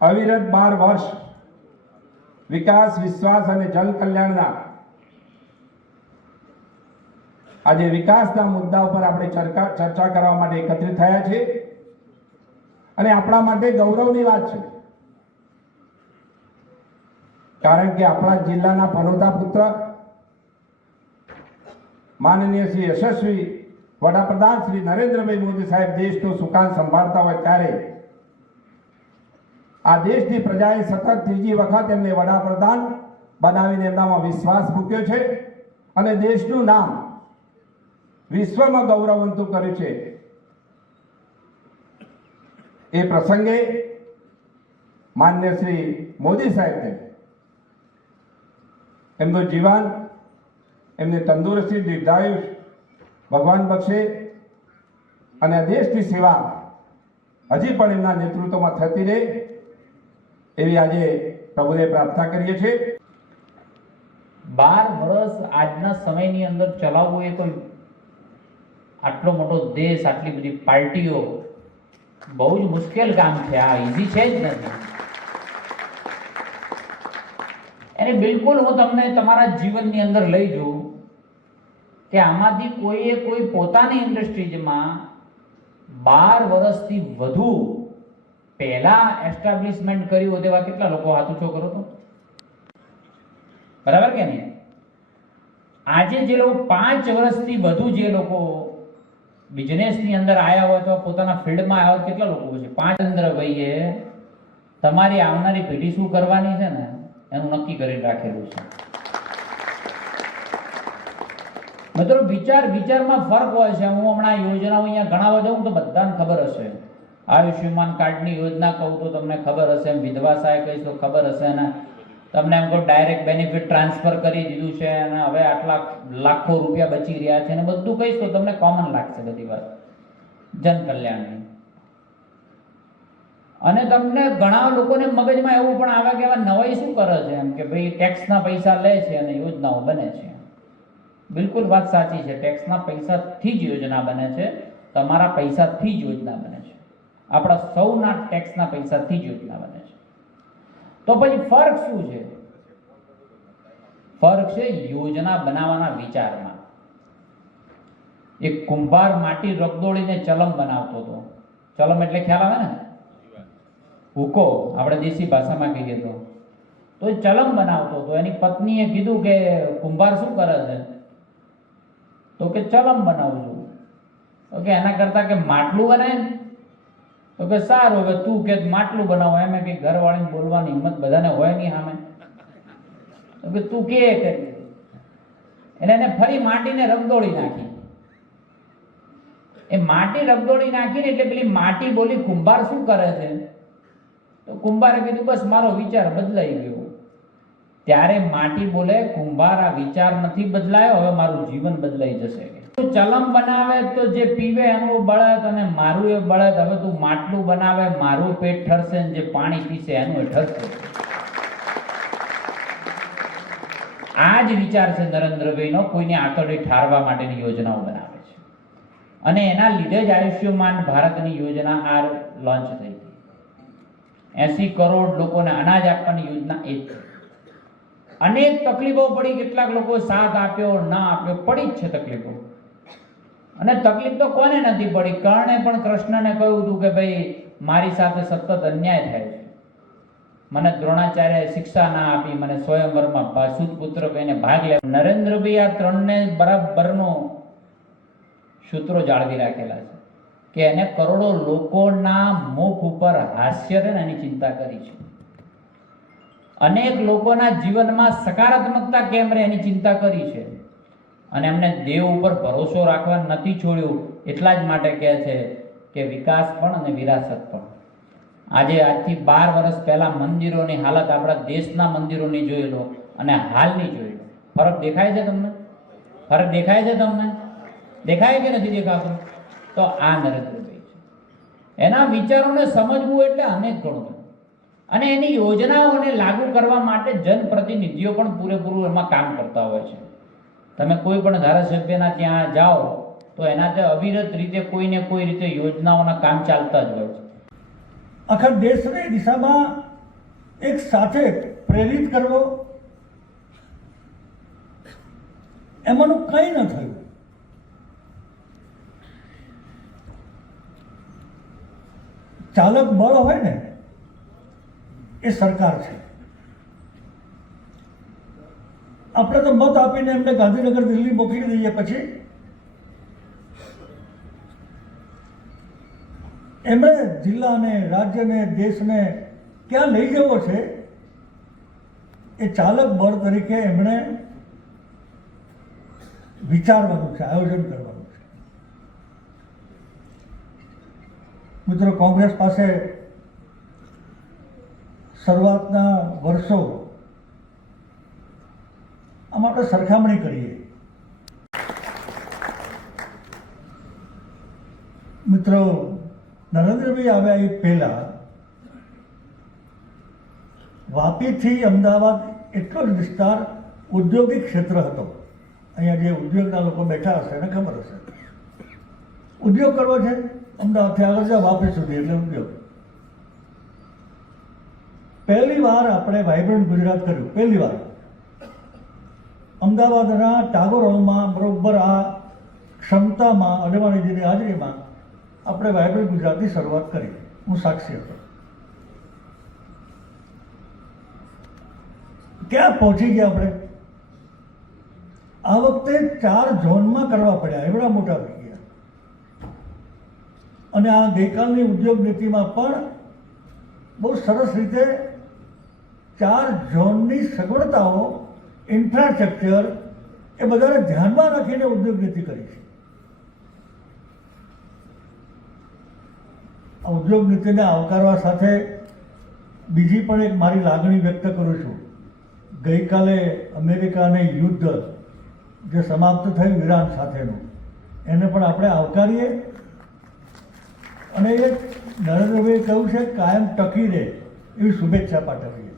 અવિરત 12 વર્ષ વિકાસ, વિશ્વાસ અને જન કલ્યાણના આજે વિકાસના મુદ્દા ઉપર આપણે ચર્ચા કરવા માટે એકત્રિત થયા છે અને આપણા માટે ગૌરવની વાત છે, કારણ કે આપણા જિલ્લાના પનોતા પુત્ર માનનીય શ્રી યશસ્વી વડાપ્રધાન શ્રી નરેન્દ્રભાઈ મોદી સાહેબ દેશનું સુકાન સંભાળતા હોય ત્યારે આ દેશની પ્રજાએ સતત ત્રીજી વખત એમને વડાપ્રધાન બનાવીને એમનામાં વિશ્વાસ મૂક્યો છે અને દેશનું નામ વિશ્વમાં ગૌરવવંતું કર્યું છે। એ પ્રસંગે માન્ય શ્રી મોદી સાહેબને એમનું જીવન, એમની તંદુરસ્તી, દીર્ઘાયુષ ભગવાન બક્ષે અને દેશની સેવા હજી પણ એમના નેતૃત્વમાં થતી રહે એવી આજે પ્રભુને પ્રાર્થના કરીએ છીએ। 12 વર્ષ આજના સમયની અંદર ચલાવવું એ કોઈ આટલો મોટો દેશ, આટલી બધી પાર્ટીઓ બહુ જ મુશ્કેલ કામ છે। આ ઈઝી છે જ નથી। એને બિલકુલ હું તમને તમારા જીવનની અંદર લઈ જાઉં કે આમાંથી કોઈ પોતાની ઇન્ડસ્ટ્રીઝમાં 12 વર્ષથી વધુ પહેલા એસ્ટાબ્લિશમેન્ટ કર્યું હોય તેવા કેટલા લોકો હાથ ઊંચો કરો તો? બરાબર કે નહીં? આજે જે લોકો 5 વર્ષથી વધુ જે લોકો બિઝનેસની અંદર આવ્યા હોય તો પોતાના ફિલ્ડમાં આવ્યા હોય કેટલા લોકો છે? 5 ચંદ્રભાઈએ તમારી આવનારી પેઢી શું કરવાની છે ને એનું નક્કી કરી રાખેલું છે। મિત્રો વિચારમાં ફરક હોય છે। હું હમણાં યોજનાઓ અહીંયા ગણાવવા જાઉં તો બધાને ખબર હશે। આયુષ્યમાન કાર્ડની યોજના કહું તો તમને ખબર હશે, વિધવા સહાય કહીશ તો ખબર હશે, ને તમને એમ કહું ડાયરેક્ટ બેનિફિટ ટ્રાન્સફર કરી દીધું છે અને હવે આટલા લાખો રૂપિયા બચી રહ્યા છે ને બધું કહીશ તો તમને કોમન લાગશે બધી વાત જન કલ્યાણની। અને તમને ઘણા લોકોને મગજમાં એવું પણ આવે કે હવે નવાઈ શું કરે છે, એમ કે ભાઈ ટેક્સના પૈસા લે છે અને યોજનાઓ બને છે। બિલકુલ વાત સાચી છે। ટેક્સના પૈસાથી જ યોજના બને છે, તમારા પૈસાથી જ યોજના બને છે, આપણા સૌના ટેક્સના પૈસાથી જ યોજના બને છે। તો પછી ફરક શું છે? ફરક છે યોજના બનાવવાના વિચારમાં। એક કુંભાર માટી રગદોળીને ચલમ બનાવતો હતો। ચલમ એટલે ખ્યાલ આવે ને? હુકો, આપણે દેશી ભાષામાં કહીએ તો એ ચલમ બનાવતો હતો। એની પત્નીએ કીધું કે કુંભાર શું કરે છે? તો કે ચલમ બનાવું છું। તો કે એના કરતા કે માટલું બનાય ને? તો કે સારું, હવે તું કે માટલું બનાવો, એમ કે ઘરવાળીને બોલવાની હિંમત બધાને હોય નહીં સામે। તો કે તું કે કરી, એને ફરી માટીને રગદોળી નાખી। એ માટી રગદોળી નાખીને એટલે પેલી માટી બોલી કુંભાર શું કરે છે? તો કુંભારે કીધું બસ મારો વિચાર બદલાઈ ગયો। ત્યારે માટી બોલે કુંભાર આ વિચાર નથી બદલાયો, હવે મારું જીવન બદલાઈ જશે। તું ચલમ બનાવે તો જે પીવે એનું બળદ અને મારું એ બળદ, હવે તું માટલું બનાવે મારું પેટ ઠરશે ને જે પાણી પીશે એનું એ ઠરશે। આ જ વિચાર છે નરેન્દ્રભાઈનો, કોઈને આંતરડી ઠારવા માટેની યોજનાઓ બનાવે છે અને એના લીધે જ આયુષ્યમાન ભારતની યોજના આ લોન્ચ થઈ હતી। 80 કરોડ લોકોને અનાજ આપવાની યોજના એ છે। અનેક તકલીફો પડી, કેટલાક લોકો સાથ આપ્યો ના આપ્યો, પડી જ છે તકલીફો। અને તકલીફ તો કોને નથી પડી? કર્ણે પણ કૃષ્ણને કહ્યું હતું કે ભાઈ મારી સાથે સતત અન્યાય થાય છે, મને દ્રોણાચાર્યએ શિક્ષા ના આપી, મને સ્વયંવરમાં સુતપુત્ર કહીને ભાગ લે। નરેન્દ્રભાઈ આ ત્રણને બરાબરનો સૂત્રો જાળવી રાખેલા છે કે એને કરોડો લોકોના મુખ ઉપર હાસ્ય રહે એની ચિંતા કરી છે। અનેક લોકોના જીવનમાં સકારાત્મકતા કેમ રહે એની ચિંતા કરી છે અને એમને દેવ ઉપર ભરોસો રાખવા નથી છોડ્યું। એટલા જ માટે કહે છે કે વિકાસ પણ અને વિરાસત પણ। આજે આજથી 12 વર્ષ પહેલા મંદિરોની હાલત આપણા દેશના મંદિરોની જોઈ લો અને હાલની જોઈ લો, ફરક દેખાય છે તમને? ફરક દેખાય છે તમને? દેખાય કે નથી દેખાતો? તો આ નરેન્દ્રભાઈ છે। એના વિચારોને સમજવું એટલે અનેક ગણું, અને એની યોજનાઓને લાગુ કરવા માટે જનપ્રતિનિધિઓ પણ પૂરેપૂરું એમાં કામ કરતા હોય છે। તમે કોઈ પણ ધારાસભ્યના ત્યાં જાઓ તો એના તે અવિરત રીતે કોઈને કોઈ રીતે યોજનાઓના કામ ચાલતા જ હોય છે। આખા દેશને દિશામાં એક સાથે પ્રેરિત કરવો, એમાંનું કંઈ ન થયું. ચાલક બળ હોય ને એ સરકાર છે. આપણે તો મત આપીને એમને ગાંધીનગર દિલ્હી મોકલી દઈએ, પછી એમણે જિલ્લાને, રાજ્યને, દેશને ક્યાં લઈ જવો છે એ ચાલક બળ તરીકે એમણે વિચારવાનું છે, આયોજન કરવાનું છે. મિત્રો, કોંગ્રેસ પાસે શરૂઆતના વર્ષો, આમ આપણે સરખામણી કરીએ, મિત્રો, નરેન્દ્રભાઈ આવ્યા એ પહેલા વાપીથી અમદાવાદ એટલો જ વિસ્તાર ઔદ્યોગિક ક્ષેત્ર હતો. અહીંયા જે ઉદ્યોગના લોકો બેઠા હશે એને ખબર હશે, ઉદ્યોગ કરવો છે અમદાવાદથી આગળ જાઓ વાપી સુધી એટલે ઉદ્યોગ. પહેલી વાર આપણે વાઇબ્રન્ટ ગુજરાત કર્યું, પહેલી વાર અમદાવાદના ટાગોર હોલમાં બરોબર આ ક્ષમતામાં અડવાણીજીની હાજરીમાં આપણે વાઇબ્રન્ટ ગુજરાતની શરૂઆત કરી. હું સાક્ષી હતો. ક્યાં પહોંચી ગયા આપણે? આ વખતે 4 ઝોનમાં કરવા પડ્યા, એવડા મોટા થઈ ગયા. અને આ ગઈકાલની ઉદ્યોગ નીતિમાં પણ બહુ સરસ રીતે 4 ઝોનની સગવડતાઓ, ઇન્ફ્રાસ્ટ્રક્ચર એ બધાને ધ્યાનમાં રાખીને ઉદ્યોગ નીતિ કરી છે. આ ઉદ્યોગ નીતિને આવકારવા સાથે બીજી પણ એક મારી લાગણી વ્યક્ત કરું છું. ગઈકાલે અમેરિકાને યુદ્ધ જે સમાપ્ત થયું ઈરાન સાથેનું, એને પણ આપણે આવકારીએ અને એ નરેન્દ્રભાઈએ કહ્યું છે કાયમ ટકી રહે એવી શુભેચ્છા પાઠવીએ.